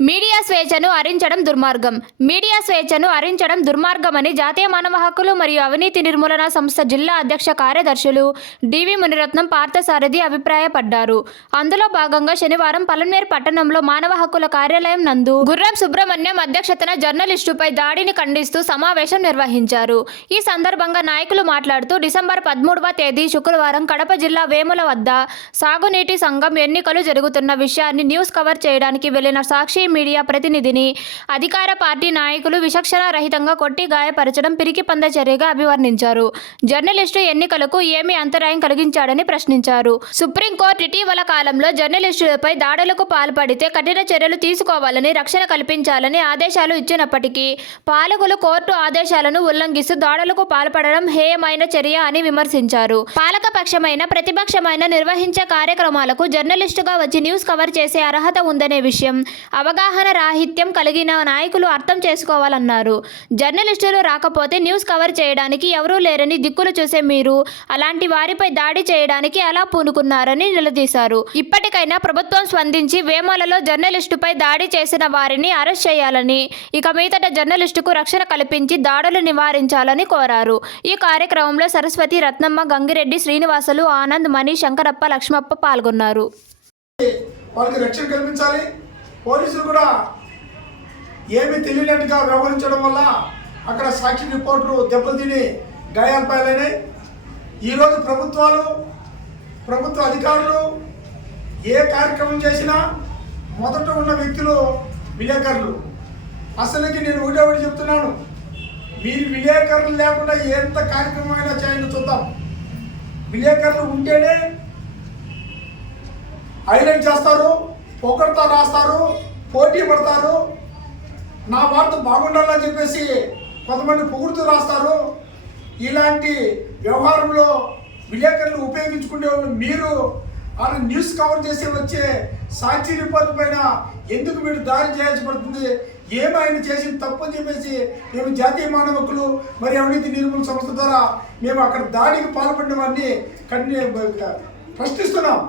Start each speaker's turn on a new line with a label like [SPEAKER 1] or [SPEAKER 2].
[SPEAKER 1] Media స్వేచ్ఛను హరించడం దుర్మార్గం. Media స్వేచ్ఛను హరించడం దుర్మార్గమని జాతీయ మానవ హక్కులు మరియు అవినీతి నిర్మూలన సంస్థ జిల్లా అధ్యక్ష కార్యదర్శులు డివి మునిరత్నం పార్థసారథి అభిప్రాయపడ్డారు. అందులో భాగంగా శనివారం పలన్వేర్ పట్టణంలో మానవ హక్కుల కార్యాలయం నందు గుర్రం సుబ్రహ్మణ్యం అధ్యక్షతన జర్నలిస్టుపై దాడిని ఖండిస్తూ సమావేశం నిర్వహించారు. ఈ సందర్భంగా నాయకులు మాట్లాడుతూ డిసెంబర్ పదమూడవ తేదీ శుక్రవారం కడప జిల్లా వేముల వద్ద సాగునీటి సంఘం ఎన్నికలు జరుగుతున్న విషయాన్ని న్యూస్ కవర్ చేయడానికి వెళ్ళిన సాక్షి మీడియా ప్రతినిధిని అధికార పార్టీ నాయకులు విచక్షణ రహితంగా కొట్టి గాయపరచడం పిరికి పంద చర్యగా అభివర్ణించారు. జర్నలిస్టు ఎన్నికలకు ఏమి అంతరాయం కలిగించాడని ప్రశ్నించారు. సుప్రీంకోర్టు ఇటీవల కాలంలో జర్నలిస్టులపై దాడులకు పాల్పడితే కఠిన చర్యలు తీసుకోవాలని రక్షణ కల్పించాలని ఆదేశాలు ఇచ్చినప్పటికీ పాలకులు కోర్టు ఆదేశాలను ఉల్లంఘిస్తూ దాడులకు పాల్పడడం హేయమైన చర్య అని విమర్శించారు. పాలకపక్షమైన ప్రతిపక్షమైన నిర్వహించే కార్యక్రమాలకు జర్నలిస్టుగా వచ్చి న్యూస్ కవర్ చేసే అర్హత ఉందనే విషయం అవగాహన అవగాహన రాహిత్యం కలిగిన నాయకులు అర్థం చేసుకోవాలన్నారు. జర్నలిస్టులు రాకపోతే న్యూస్ కవర్ చేయడానికి ఎవరూ లేరని దిక్కులు చూసే మీరు అలాంటి వారిపై దాడి చేయడానికి ఎలా పూనుకున్నారని నిలదీశారు. ఇప్పటికైనా ప్రభుత్వం స్పందించి వేమాలలో జర్నలిస్టుపై దాడి చేసిన వారిని అరెస్ట్ చేయాలని ఇక మీదట జర్నలిస్టుకు రక్షణ కల్పించి దాడులు నివారించాలని కోరారు. ఈ కార్యక్రమంలో సరస్వతి రత్నమ్మ గంగిరెడ్డి శ్రీనివాసులు ఆనంద్ మణి శంకరప్ప లక్ష్మప్ప పాల్గొన్నారు.
[SPEAKER 2] వాళ్ళకి రక్షణ కల్పించాలి. పోలీసులు కూడా ఏమీ తెలియనట్టుగా వ్యవహరించడం వల్ల అక్కడ సాక్షి రిపోర్టరు దెబ్బతిని గాయాలు పాలైనాయి. ఈరోజు ప్రభుత్వాలు ప్రభుత్వ అధికారులు ఏ కార్యక్రమం చేసినా మొదట ఉన్న వ్యక్తులు విలేకరులు. అసలుకి నేను ఒకటే ఒకటి చెప్తున్నాను. మీరు విలేకరులు లేకుండా ఎంత కార్యక్రమం అయినా చేయండి చూద్దాం. విలేకరులు ఉంటేనే హైలైట్ చేస్తారు. పొగడతా రాస్తారు పోటీ పడతారు. నా వార్త బాగుండాలని చెప్పేసి కొంతమంది పొగుడుతూ రాస్తారు. ఇలాంటి వ్యవహారంలో విలేకరులు ఉపయోగించుకునే వాళ్ళు మీరు అలా న్యూస్ కవర్ చేసి వచ్చే సాక్షి రిపోర్ట్ పైన ఎందుకు మీరు దారి చేయాల్సి పడుతుంది? ఏమి ఆయన చేసిన తప్పు అని చెప్పేసి మేము జాతీయ మానవ హక్కులు మరి అవినీతి నిర్మూలన సంస్థ ద్వారా మేము అక్కడ దాడికి పాల్పడిన వారిని కన్ని ప్రశ్నిస్తున్నాం.